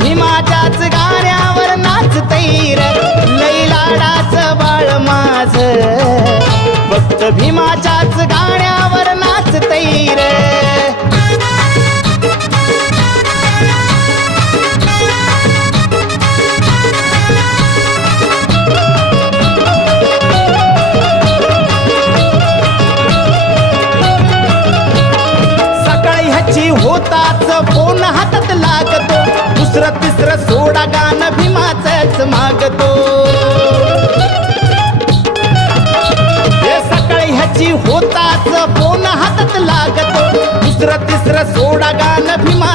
भीमाच्याच गाण्यावर नाचतैर लई लाडाचं बाळ माझ भक्त भीमाच्याच गाण्यावर नाचतैर सकाळी ह्याची होताच फोन हातात लागतो दुसरं तिसरं सोडा गाणं भीमाचंच मागतो सकाळी ह्याची होताच फोन हातात लागतो दुसरं तिसरं सोडा गाणं भीमा